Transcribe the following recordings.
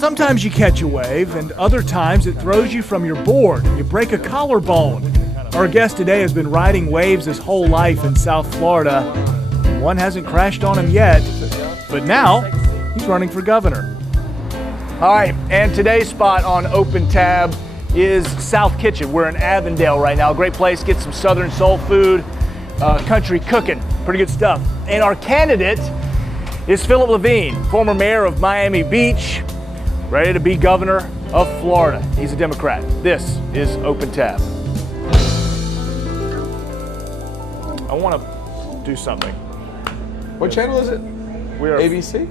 Sometimes you catch a wave, and other times it throws you from your board. You break a collarbone. Our guest today has been riding waves his whole life in South Florida. One hasn't crashed on him yet, but now he's running for governor. All right, and today's spot on Open Tab is South Kitchen. We're in Avondale right now. Great place, get some Southern soul food, country cooking, pretty good stuff. And our candidate is Philip Levine, former mayor of Miami Beach, ready to be governor of Florida. He's a Democrat. This is Open Tab. I want to do something. What channel is it? We're ABC?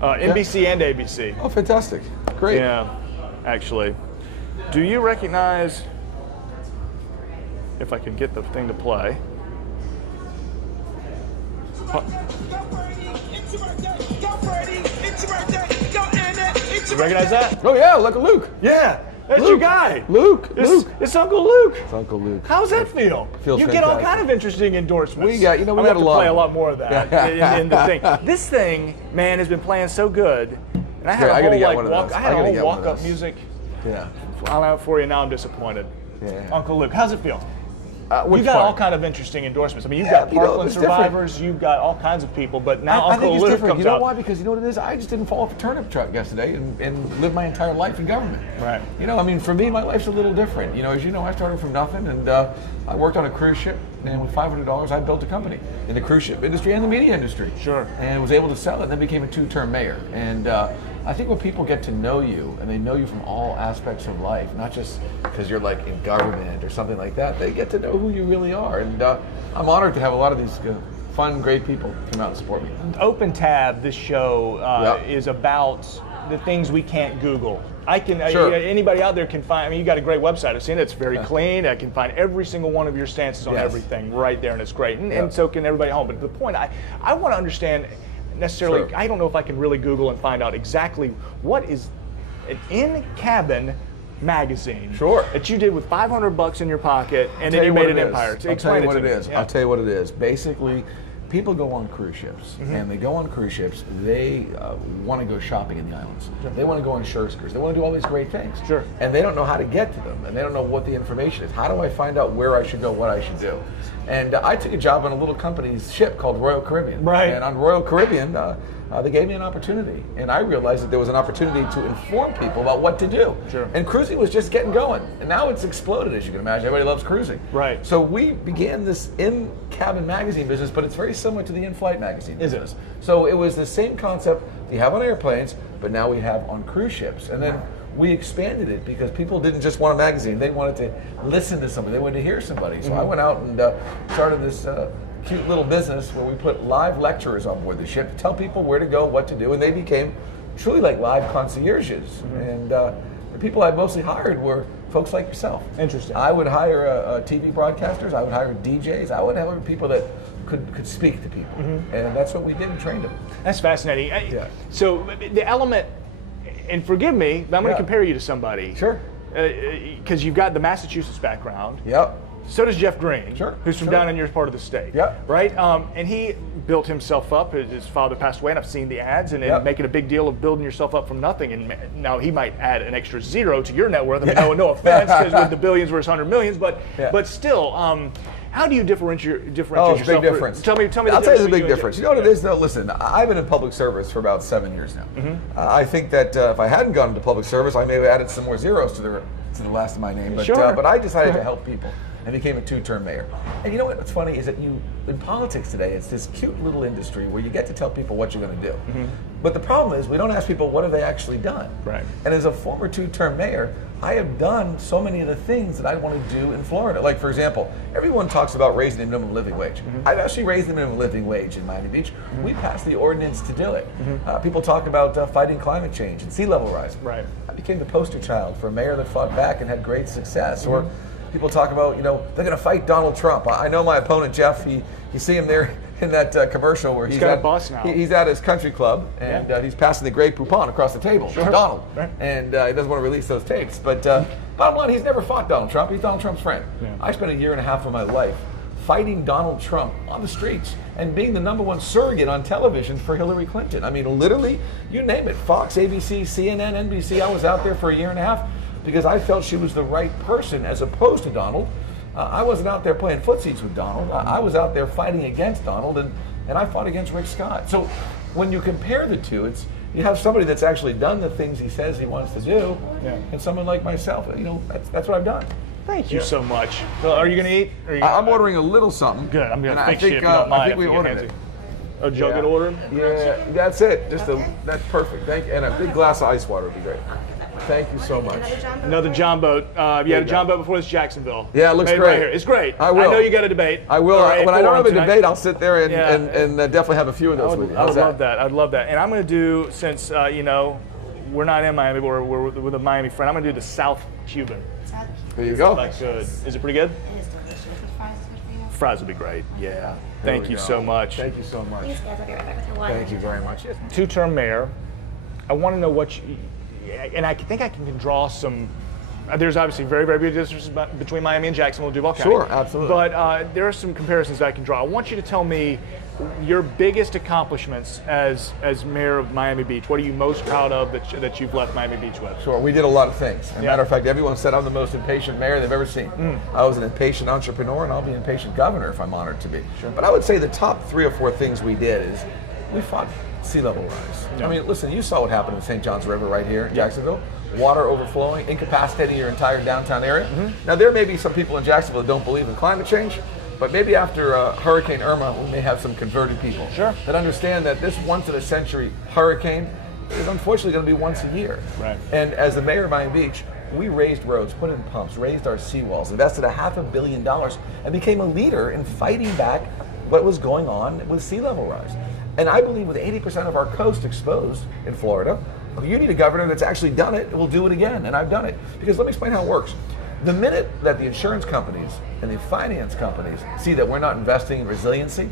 NBC and ABC. Oh, fantastic. Great. Yeah, actually. Do you recognize, if I can get the thing to play? You recognize that? Oh, yeah, look at Luke. Yeah, that's Luke. your guy. Luke. It's Uncle Luke. It's Uncle Luke. How's that feel? Feels you get all fantastic. kind of interesting endorsements. We got, we I'm got gonna have a to lot. play a lot more of that in the thing. This thing, man, has been playing so good. And I had I a gotta whole, get like, one of those. I had I a gotta whole get one of walk-up those. music Yeah. out for you. Now I'm disappointed. Yeah. Uncle Luke, how's it feel? Which You got part? all kind of interesting endorsements. I mean, you've Yeah, got you know, Parkland it's different. survivors, you've got all kinds of people, but now I Uncle think it's Luke different. comes You know out. why? Because you know what it is? I just didn't fall off a turnip truck yesterday and live my entire life in government. Right. You know, I mean, for me, my life's a little different. You know, as you know, I started from nothing, and I worked on a cruise ship, and with $500, I built a company in the cruise ship industry and the media industry. Sure. And was able to sell it, and then became a two-term mayor. And I think when people get to know you, and they know you from all aspects of life, not just because you're like in government or something like that, they get to know who you really are. And I'm honored to have a lot of these fun, great people come out and support me. Open Tab, this show, is about the things we can't Google. Sure. Anybody out there can find, I mean, you got a great website. I've seen it, it's very clean. I can find every single one of your stances on everything right there, and it's great. And so can everybody at home. But the point, I want to understand necessarily, Sure. I don't know if I can really Google and find out exactly what is an in-cabin magazine that you did with $500 in your pocket, and then you made an empire. I'll tell you what it is. Yeah. I'll tell you what it is. Basically, people go on cruise ships, and they go on cruise ships. They want to go shopping in the islands. Sure. They want to go on shirskers. They want to do all these great things. Sure. And they don't know how to get to them, and they don't know what the information is. How do I find out where I should go, what I should do? And I took a job on a little company's ship called Royal Caribbean. Right. And on Royal Caribbean, they gave me an opportunity, and I realized that there was an opportunity to inform people about what to do. Sure. And cruising was just getting going, and now it's exploded, as you can imagine. Everybody loves cruising. Right. So we began this in-cabin magazine business, but it's very similar to the in-flight magazine business. So it was the same concept you have on airplanes, but now we have on cruise ships. And then we expanded it because people didn't just want a magazine; they wanted to listen to somebody. They wanted to hear somebody. So I went out and started this cute little business where we put live lecturers on board the ship to tell people where to go, what to do, and they became truly like live concierges. And the people I mostly hired were folks like yourself. Interesting. I would hire TV broadcasters. I would hire DJs. I would hire people that could speak to people, and that's what we did and trained them. That's fascinating. So the element, and forgive me, but I'm going to compare you to somebody. Sure. Because you've got the Massachusetts background. Yep. So does Jeff Green, Sure, who's from sure. down in your part of the state. Yep. Right? And he built himself up. His father passed away, and I've seen the ads, and making a big deal of building yourself up from nothing. And now he might add an extra zero to your net worth. I mean, no offense, because with the billions versus 100 millions, but still, how do you differentiate yourself? It's a big difference. Tell me. I'll tell you the big between difference. Jeff. You know what it is, though? Listen, I've been in public service for about 7 years now. I think that if I hadn't gone into public service, I may have added some more zeros to the last of my name. But but I decided to help people and became a two-term mayor. And you know what's funny is that in politics today, it's this cute little industry where you get to tell people what you're going to do. But the problem is we don't ask people what have they actually done. Right. And as a former two-term mayor, I have done so many of the things that I want to do in Florida. Like, for example, everyone talks about raising the minimum living wage. I've actually raised the minimum living wage in Miami Beach. We passed the ordinance to do it. People talk about fighting climate change and sea level rise. Right. I became the poster child for a mayor that fought back and had great success. Or people talk about, they're going to fight Donald Trump. I know my opponent, Jeff, you see him there in that commercial where he's got a bus now. He's at his country club, and he's passing the Grey Poupon across the table. Sure. Donald. Right. And he doesn't want to release those tapes. But bottom line, he's never fought Donald Trump. He's Donald Trump's friend. Yeah. I spent a year and a half of my life fighting Donald Trump on the streets and being the #1 surrogate on television for Hillary Clinton. I mean, literally, you name it, Fox, ABC, CNN, NBC, I was out there for a year and a half because I felt she was the right person as opposed to Donald. I wasn't out there playing footsies with Donald. I was out there fighting against Donald, and I fought against Rick Scott. So when you compare the two, you have somebody that's actually done the things he says he wants to do, and someone like myself. That's what I've done. Thank you so much. So are you going to eat? I'm ordering a little something. Good. I'm going to fix you if you don't mind. I think we ordered it. Oh, Joe, good order? Yeah, that's it. That's perfect. Thank you. And a big glass of ice water would be great. Thank you so much. Another John boat. The John boat before this Jacksonville. Yeah, it looks great. Right here. It's great. I will. I know you got a debate. I will. When I don't have a debate, I'll sit there and definitely have a few of those with you. I would love that. I'd love that. And I'm going to do, since, we're not in Miami, but we're with a Miami friend, I'm going to do the South Cuban. There you go. That's good. Is it pretty good? It is delicious. With fries, especially. Fries would be great. Yeah. Thank you so much. Thank you so much. Thanks, guys. I'll be right back with your water. Thank you very much. Two-term mayor. I want to know what you, and I think I can draw some. There's obviously very, very big differences between Miami and Jacksonville and Duval County. Sure, absolutely. But there are some comparisons that I can draw. I want you to tell me your biggest accomplishments as mayor of Miami Beach. What are you most proud of that you've left Miami Beach with? Sure, we did a lot of things. As a matter of fact, everyone said I'm the most impatient mayor they've ever seen. I was an impatient entrepreneur, and I'll be an impatient governor if I'm honored to be. Sure. But I would say the top 3 or 4 things we did is we fought sea level rise. I mean, listen, you saw what happened in St. John's River right here in Jacksonville. Water overflowing, incapacitating your entire downtown area. Now, there may be some people in Jacksonville that don't believe in climate change, but maybe after Hurricane Irma, we may have some converted people that understand that this once-in-a-century hurricane is unfortunately going to be once a year. Right. And as the mayor of Miami Beach, we raised roads, put in pumps, raised our seawalls, invested $500 million, and became a leader in fighting back what was going on with sea level rise. And I believe with 80% of our coast exposed in Florida, you need a governor that's actually done it and will do it again, and I've done it. Because let me explain how it works. The minute that the insurance companies and the finance companies see that we're not investing in resiliency,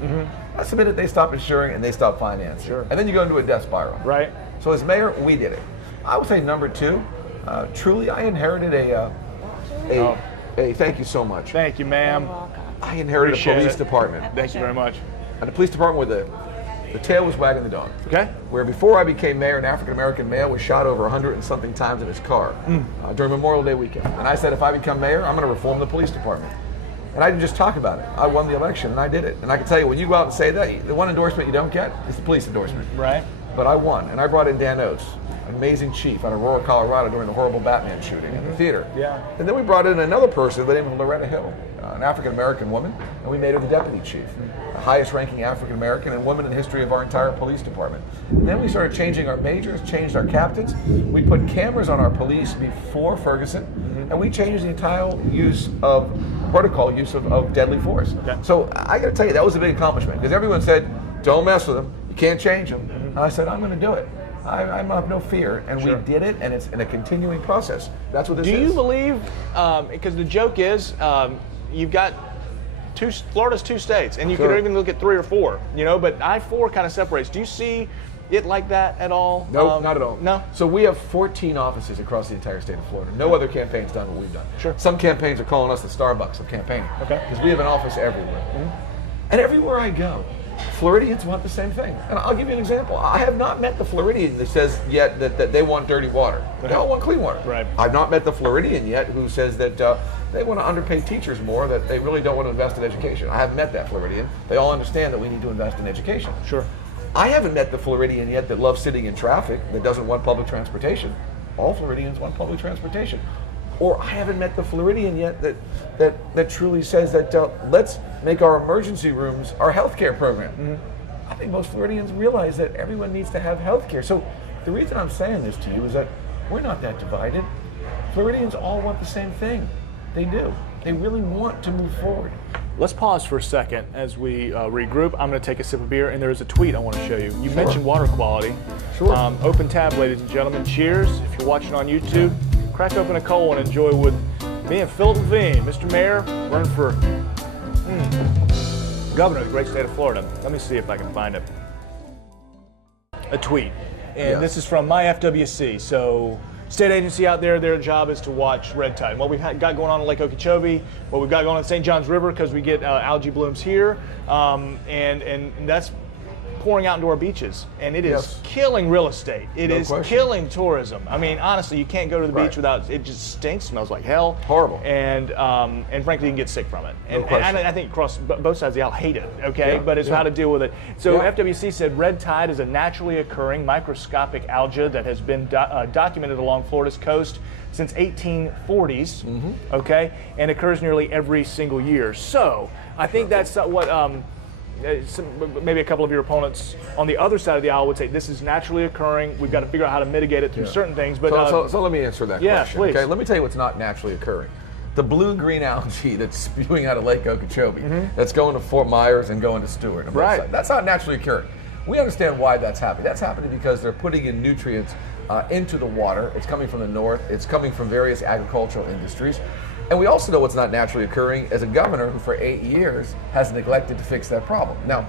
that's the minute they stop insuring and they stop financing. Sure. And then you go into a death spiral. Right. So as mayor, we did it. I would say number 2, truly I inherited thank you so much. Thank you, ma'am. I inherited a police department. Thank you very much. And the police department where the tail was wagging the dog. Okay. Where before I became mayor, an African-American male was shot over 100 and something times in his car during Memorial Day weekend. And I said, if I become mayor, I'm going to reform the police department. And I didn't just talk about it. I won the election and I did it. And I can tell you, when you go out and say that, the one endorsement you don't get is the police endorsement. Right. But I won, and I brought in Dan Oates, an amazing chief out of Aurora, Colorado during the horrible Batman shooting at the theater. Yeah. And then we brought in another person by the name of Loretta Hill, an African-American woman, and we made her the deputy chief, the highest ranking African-American and woman in the history of our entire police department. And then we started changing our majors, changed our captains. We put cameras on our police before Ferguson, and we changed the entire protocol use of deadly force. Okay. So I got to tell you, that was a big accomplishment, because everyone said, don't mess with them, you can't change them. And I said, I'm going to do it. I have no fear, and we did it, and it's in a continuing process. That's what this is. Do you believe, because the joke is, you've got Florida's 2 states, and you could even look at 3 or 4, but I-4 kind of separates. Do you see it like that at all? No, not at all. No? So we have 14 offices across the entire state of Florida. No other campaign's done what we've done. Sure. Some campaigns are calling us the Starbucks of campaigning. Okay. Because we have an office everywhere. And everywhere I go, Floridians want the same thing. And I'll give you an example. I have not met the Floridian that says yet that they want dirty water. They all want clean water. Right. I've not met the Floridian yet who says that they want to underpay teachers more, that they really don't want to invest in education. I haven't met that Floridian. They all understand that we need to invest in education. Sure. I haven't met the Floridian yet that loves sitting in traffic, that doesn't want public transportation. All Floridians want public transportation. Or I haven't met the Floridian yet that truly says that let's make our emergency rooms our healthcare program. I think most Floridians realize that everyone needs to have healthcare. So the reason I'm saying this to you is that we're not that divided. Floridians all want the same thing. They do. They really want to move forward. Let's pause for a second as we regroup. I'm going to take a sip of beer, and there's a tweet I want to show you. You mentioned water quality. Sure. Open tab, ladies and gentlemen. Cheers. If you're watching on YouTube, crack open a cold and enjoy with me and Phil Levine. Mr. Mayor, running for governor of the great state of Florida. Let me see if I can find it. A tweet. And this is from my FWC. So state agency out there, their job is to watch red tide. What we've got going on in Lake Okeechobee, what we've got going on in St. Johns River, because we get algae blooms here, and that's pouring out into our beaches, and it is killing real estate. It is killing tourism. I mean, honestly, you can't go to the beach without, it just stinks, smells like hell. Horrible. And frankly, you can get sick from it. And I think across both sides of the aisle hate it, okay? But it's how to deal with it. So FWC said red tide is a naturally occurring microscopic algae that has been documented along Florida's coast since 1840s, okay? And occurs nearly every single year. So I think that's what maybe a couple of your opponents on the other side of the aisle would say this is naturally occurring. We've got to figure out how to mitigate it through certain things. But so let me answer that question. Please. Okay, let me tell you what's not naturally occurring. The blue-green algae that's spewing out of Lake Okeechobee, that's going to Fort Myers and going to Stewart. That's not naturally occurring. We understand why that's happening. That's happening because they're putting in nutrients into the water. It's coming from the north. It's coming from various agricultural industries. And we also know what's not naturally occurring as a governor who for 8 years has neglected to fix that problem. Now,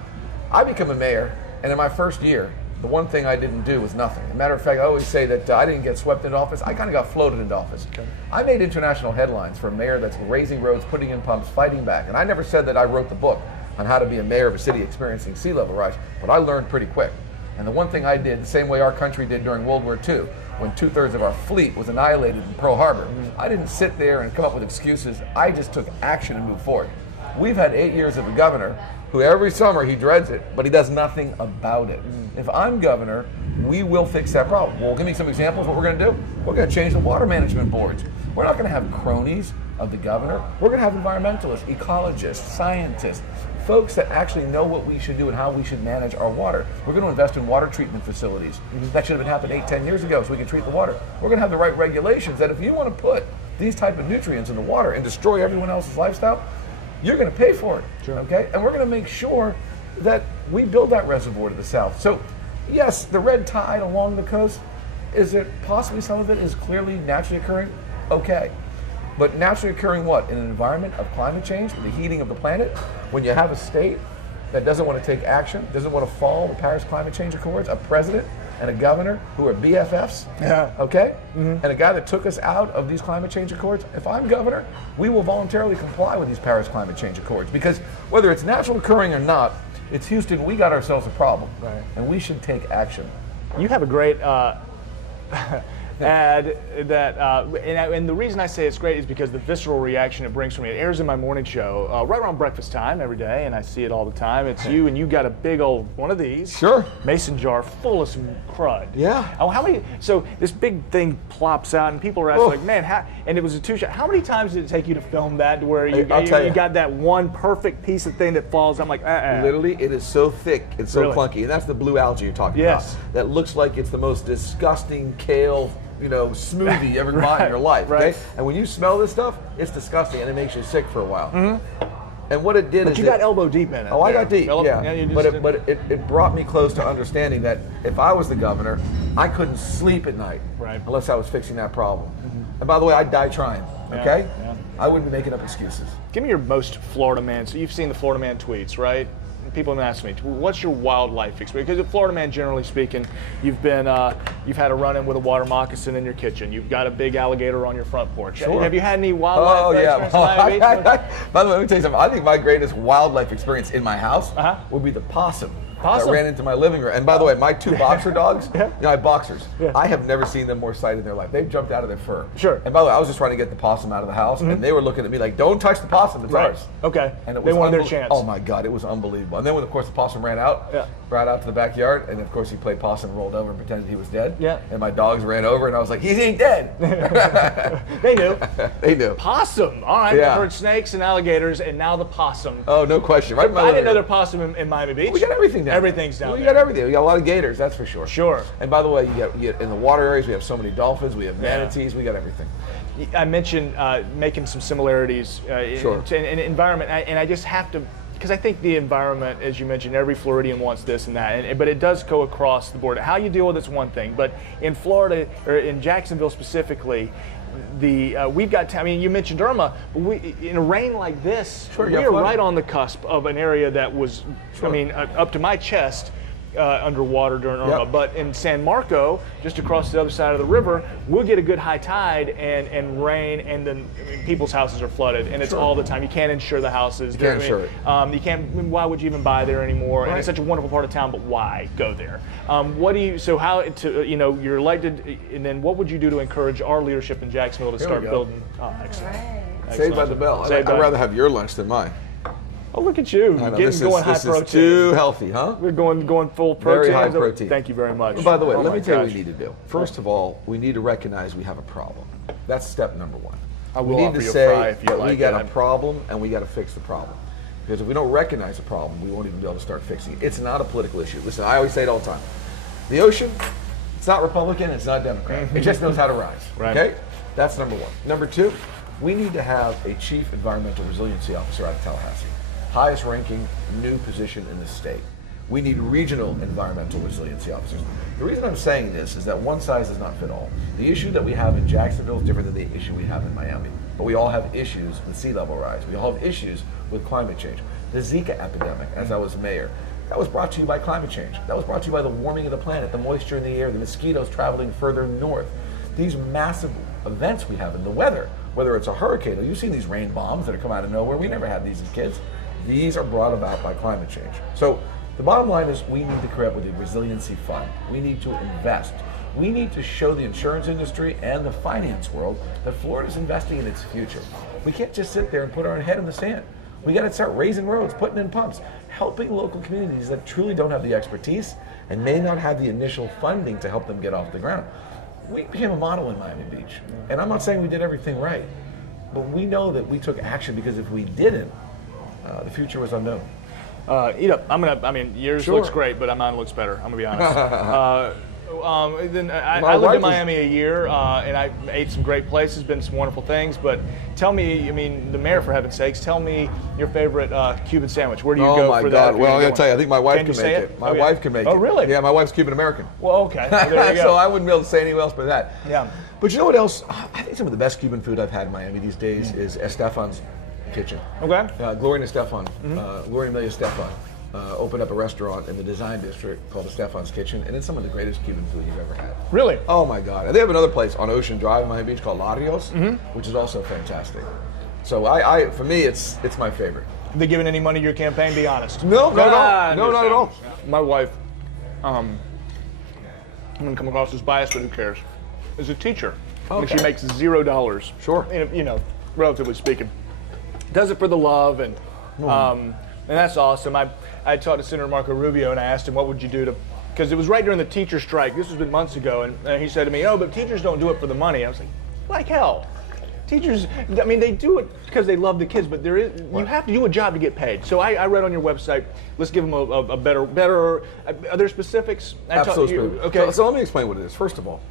I become a mayor, and in my first year, the one thing I didn't do was nothing. As a matter of fact, I always say that I didn't get swept into office. I kind of got floated into office. I made international headlines for a mayor that's raising roads, putting in pumps, fighting back. And I never said that I wrote the book on how to be a mayor of a city experiencing sea level rise, but I learned pretty quick. And the one thing I did, the same way our country did during World War II, when 2/3 of our fleet was annihilated in Pearl Harbor, I didn't sit there and come up with excuses. I just took action and moved forward. We've had 8 years of a governor who every summer he dreads it, but he does nothing about it. If I'm governor, we will fix that problem. Well, give me some examples of what we're going to do. We're going to change the water management boards. We're not going to have cronies of the governor. We're going to have environmentalists, ecologists, scientists, folks that actually know what we should do and how we should manage our water. We're going to invest in water treatment facilities. That should have been happened 8-10 years ago so we can treat the water. We're going to have the right regulations that if you want to put these type of nutrients in the water and destroy everyone else's lifestyle, you're going to pay for it, okay? And we're going to make sure that we build that reservoir to the south. So yes, the red tide along the coast, is it possibly some of it is clearly naturally occurring? Okay. But naturally occurring what? In an environment of climate change, the heating of the planet, when you have a state that doesn't want to take action, doesn't want to follow the Paris Climate Change Accords, a president and a governor who are BFFs, okay? And a guy that took us out of these climate change accords, if I'm governor, we will voluntarily comply with these Paris Climate Change Accords because whether it's naturally occurring or not, it's Houston, we got ourselves a problem, and we should take action. You have a great ad that, and the reason I say it's great is because the visceral reaction it brings from me. It airs in my morning show right around breakfast time every day, and I see it all the time. It's you, and you got a big old one of these mason jar full of some crud. Oh, how many? So this big thing plops out, and people are asking like, man, how? And it was a two-shot. How many times did it take you to film that, to where you got that one perfect piece of thing that falls? I'm like, literally, it is so thick, it's so clunky, and that's the blue algae you're talking about. That looks like it's the most disgusting kale, smoothie you ever bought in your life, okay? And when you smell this stuff, it's disgusting and it makes you sick for a while. And what it did is you got elbow deep in it. Oh, I got deep, But it brought me close to understanding that if I was the governor, I couldn't sleep at night unless I was fixing that problem. And by the way, I'd die trying, okay? I wouldn't be making up excuses. Give me your most Florida man. So you've seen the Florida man tweets, right? People have asked me, what's your wildlife experience? Because at Florida Man, generally speaking, you've had a run-in with a water moccasin in your kitchen. You've got a big alligator on your front porch. Have you had any wildlife experience in Miami Beach? By the way, let me tell you something. I think my greatest wildlife experience in my house would be the possum. That ran into my living room. And by the way, my two boxer dogs, I have boxers. I have never seen them more excited in their life. They've jumped out of their fur. And by the way, I was just trying to get the possum out of the house, and they were looking at me like, don't touch the possum, it's ours. Okay. And it was they wanted their chance. Oh my God, it was unbelievable. And then when, of course, the possum ran out, brought out to the backyard, and of course he played possum, rolled over and pretended he was dead. And my dogs ran over, and I was like, he ain't dead. They knew. They knew. Possum. All right. I've heard snakes and alligators, and now the possum. Oh, no question. Right. I didn't know there was possum in Miami Beach. We got everything down Everything's down there. We got everything. We got a lot of gators, that's for sure. And by the way, you get in the water areas, we have so many dolphins, we have manatees, we got everything. I mentioned making some similarities in environment, and I just have to, because I think the environment, as you mentioned, every Floridian wants this and that, but it does go across the board. How you deal with it's one thing, but in Florida, or in Jacksonville specifically, we've got, you mentioned Irma, but in a rain like this, we are right on the cusp of an area that was, up to my chest. underwater during Irma. Yep. But in San Marco, just across the other side of the river, we'll get a good high tide and rain, and then people's houses are flooded, and it's all the time. You can't insure the houses. You can't insure it. You can't. Why would you even buy there anymore? Right. And it's such a wonderful part of town, but why go there? What do you? So how to? You're elected, and then what would you do to encourage our leadership in Jacksonville to Here start we go. building? Oh, excellent. Saved by the bell. Saved I'd by- rather have your lunch than mine. Oh, look at you! I know, Getting going high this protein. is too healthy, huh? We're going full Very protein. high protein. Thank you very much. By the way, Oh let my me tell you what gosh. we need to do. First of all, we need to recognize we have a problem. That's step number one. I will we need offer to you a say fry if you that like we got that. a problem and we got to fix the problem. Because if we don't recognize the problem, we won't even be able to start fixing it. It's not a political issue. Listen, I always say it all the time. The ocean, it's not Republican, it's not Democrat. It just knows how to rise. Right. Okay? That's number one. Number two, we need to have a chief environmental resiliency officer out of Tallahassee. Highest ranking new position in the state. We need regional environmental resiliency officers. The reason I'm saying this is that one size does not fit all. The issue that we have in Jacksonville is different than the issue we have in Miami. But we all have issues with sea level rise. We all have issues with climate change. The Zika epidemic, as I was mayor, that was brought to you by climate change. That was brought to you by the warming of the planet, the moisture in the air, the mosquitoes traveling further north. These massive events we have in the weather, whether it's a hurricane, or you've seen these rain bombs that are come out of nowhere. We never had these as kids. These are brought about by climate change. So the bottom line is we need to create with a resiliency fund. We need to invest. We need to show the insurance industry and the finance world that Florida's investing in its future. We can't just sit there and put our head in the sand. We got to start raising roads, putting in pumps, helping local communities that truly don't have the expertise and may not have the initial funding to help them get off the ground. We became a model in Miami Beach. And I'm not saying we did everything right, but we know that we took action because if we didn't, the future was unknown. Yours Sure. looks great, but mine looks better. I'm gonna be honest. Then I My lived wife in was- Miami a year, and I ate some great places, been some wonderful things. But tell me, the mayor, for heaven's sakes, tell me your favorite Cuban sandwich. Where do you Oh go my for God! that? if Well, you're I gotta going? tell you, I think my wife Can you can say make it? it. My Oh, yeah. wife can make it. Oh, really? Yeah, my wife's Cuban American. Well, okay. Well, there you go. So I wouldn't be able to say anything else but that. Yeah. But you know what else? I think some of the best Cuban food I've had in Miami these days is Estefan's Kitchen. Okay. Gloria and Estefan, Gloria and Amelia Estefan, opened up a restaurant in the Design District called Estefan's Kitchen, and it's some of the greatest Cuban food you've ever had. Really? Oh my God! And they have another place on Ocean Drive in Miami Beach called Larios, which is also fantastic. So for me, it's my favorite. Have they given any money to your campaign? Be honest. No, not at all. I No, not at all. understand. My wife, I'm gonna come across as biased, but who cares? Is a teacher, and Okay. she makes $0. Sure. Relatively speaking, does it for the love, and that's awesome. I talked to Senator Marco Rubio, and I asked him what would you do to, because it was right during the teacher strike. This has been months ago, and he said to me, "Oh, but teachers don't do it for the money." I was like hell. Teachers, they do it because they love the kids, but you have to do a job to get paid. So I read on your website, let's give them a better, are there specifics? Absolutely. Okay. So let me explain what it is. First of all,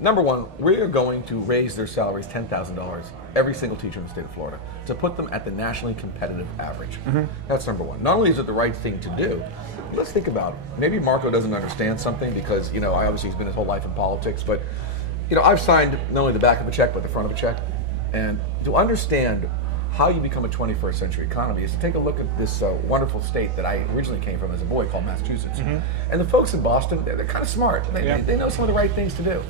number one, we are going to raise their salaries $10,000, every single teacher in the state of Florida, to put them at the nationally competitive average. That's number one. Not only is it the right thing to do, let's think about it. Maybe Marco doesn't understand something because, he's been his whole life in politics, but, I've signed not only the back of a check, but the front of a check. And to understand how you become a 21st century economy is to take a look at this wonderful state that I originally came from as a boy called Massachusetts. And the folks in Boston, they're kind of smart. They know some of the right things to do.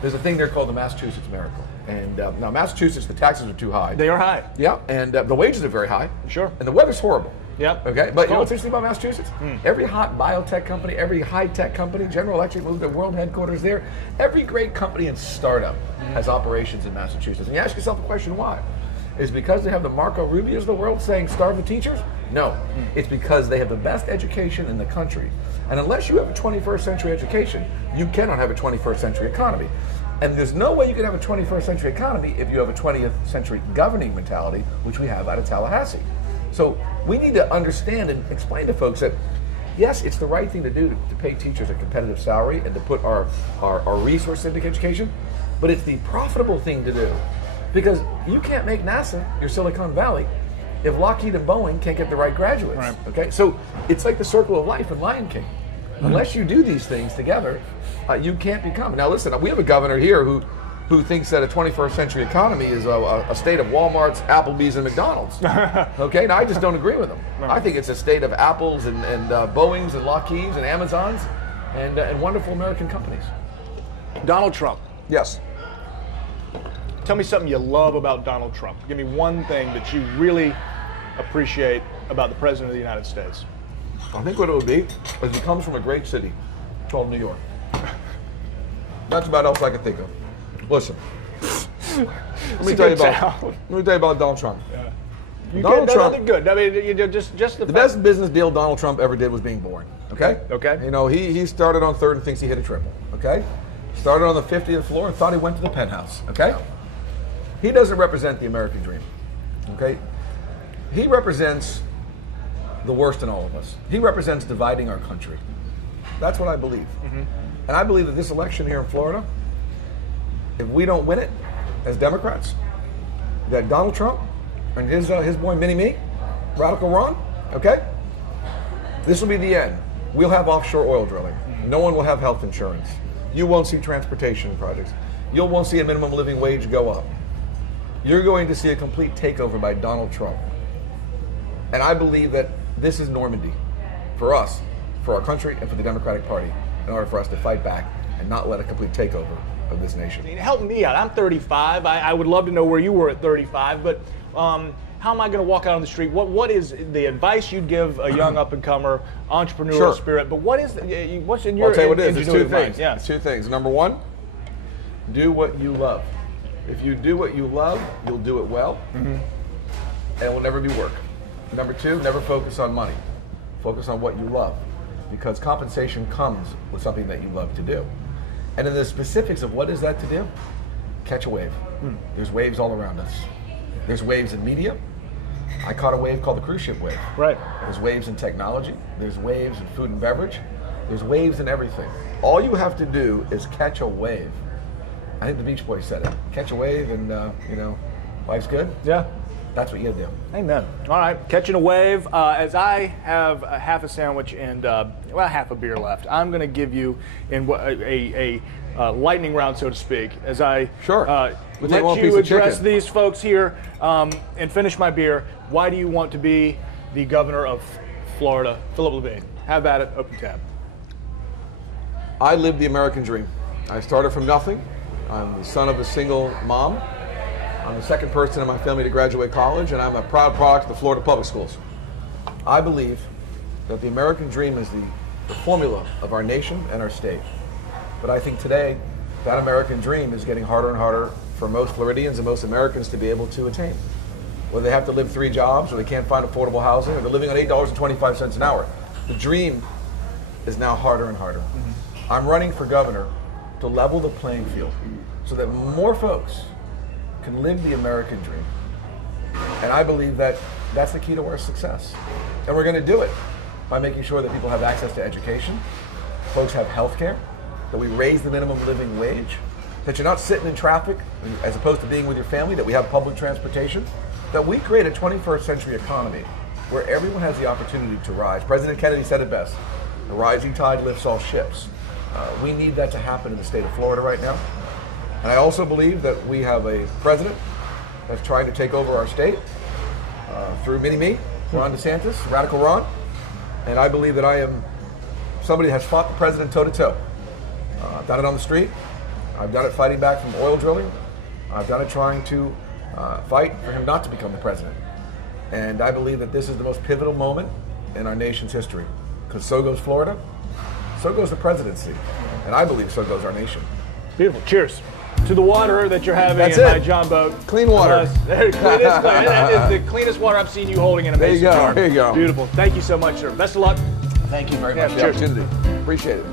There's a thing there called the Massachusetts Miracle. And now Massachusetts, the taxes are too high. They are high. Yeah, and the wages are very high. Sure. And the weather's horrible. Yep. Okay, but you know Cool. what's interesting about Massachusetts? Every hot biotech company, every high-tech company, General Electric moved their world headquarters there. Every great company and startup has operations in Massachusetts. And you ask yourself a question, why? Is it because they have the Marco Rubios of the world saying starve the teachers? No. It's because they have the best education in the country. And unless you have a 21st century education, you cannot have a 21st century economy. And there's no way you can have a 21st century economy if you have a 20th century governing mentality, which we have out of Tallahassee. So we need to understand and explain to folks that, yes, it's the right thing to do to pay teachers a competitive salary and to put our resources into education, but it's the profitable thing to do. Because you can't make NASA your Silicon Valley if Lockheed and Boeing can't get the right graduates. Right. Okay, so it's like the circle of life in Lion King. Unless you do these things together, you can't become. Now listen, we have a governor here who who thinks that a 21st century economy is a state of Walmarts, Applebee's, and McDonald's. Okay, now I just don't agree with them. I think it's a state of Apples and Boeings and Lockheeds and Amazons and wonderful American companies. Donald Trump. Yes. Tell me something you love about Donald Trump. Give me one thing that you really appreciate about the President of the United States. I think what it would be is he comes from a great city called New York. That's about all I can think of. Listen, let me tell you about Donald Trump. Yeah. Donald Trump. Nothing good. I mean, just the best business deal Donald Trump ever did was being born. Okay. Okay. You know, he started on 3rd and thinks he hit a triple. Okay. Started on the 50th floor and thought he went to the penthouse. Okay. He doesn't represent the American dream. Okay. He represents the worst in all of us. He represents dividing our country. That's what I believe. Mm-hmm. And I believe that this election here in Florida, if we don't win it as Democrats, that Donald Trump and his boy Mini-Me, Radical Ron, okay, this will be the end. We'll have offshore oil drilling. No one will have health insurance. You won't see transportation projects. You won't see a minimum living wage go up. You're going to see a complete takeover by Donald Trump. And I believe that this is Normandy for us, for our country, and for the Democratic Party in order for us to fight back and not let a complete takeover of this nation. Help me out. I'm 35. I would love to know where you were at 35, but how am I going to walk out on the street? What is the advice you'd give a young up-and-comer, entrepreneurial spirit? But what's in your I'll tell you what it is. It's two things. Yeah. It's two things. Number one, do what you love. If you do what you love, you'll do it well, and it will never be work. Number two, never focus on money. Focus on what you love, because compensation comes with something that you love to do. And in the specifics of what is that to do, catch a wave. There's waves all around us. There's waves in media. I caught a wave called the cruise ship wave. Right. There's waves in technology. There's waves in food and beverage. There's waves in everything. All you have to do is catch a wave. I think the Beach Boys said it. Catch a wave and, life's good. Yeah. That's what you do. Amen. All right, catching a wave. As I have a half a sandwich and half a beer left, I'm going to give you in a lightning round, so to speak, as I let you address these folks here and finish my beer. Why do you want to be the governor of Florida, Philip Levine? Have at it. Open tab. I live the American dream. I started from nothing. I'm the son of a single mom. I'm the second person in my family to graduate college, and I'm a proud product of the Florida public schools. I believe that the American dream is the formula of our nation and our state. But I think today, that American dream is getting harder and harder for most Floridians and most Americans to be able to attain. Whether they have to live 3 jobs, or they can't find affordable housing, or they're living on $8.25 an hour. The dream is now harder and harder. I'm running for governor to level the playing field so that more folks can live the American dream. And I believe that that's the key to our success. And we're going to do it by making sure that people have access to education, folks have health care, that we raise the minimum living wage, that you're not sitting in traffic as opposed to being with your family, that we have public transportation, that we create a 21st century economy where everyone has the opportunity to rise. President Kennedy said it best, the rising tide lifts all ships. We need that to happen in the state of Florida right now. And I also believe that we have a president that's trying to take over our state through Mini-Me, Ron DeSantis, Radical Ron. And I believe that I am somebody that has fought the president toe-to-toe. I've done it on the street. I've done it fighting back from oil drilling. I've done it trying to fight for him not to become the president. And I believe that this is the most pivotal moment in our nation's history, because so goes Florida, so goes the presidency, and I believe so goes our nation. Beautiful. Cheers to the water that you're having That's in it. my John boat. Clean water. That is the cleanest water I've seen you holding in a mason jar. There you go. Beautiful. Thank you so much, sir. Best of luck. Thank you very much for the cheers. opportunity. Appreciate it.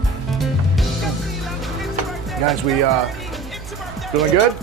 Guys, we feeling good?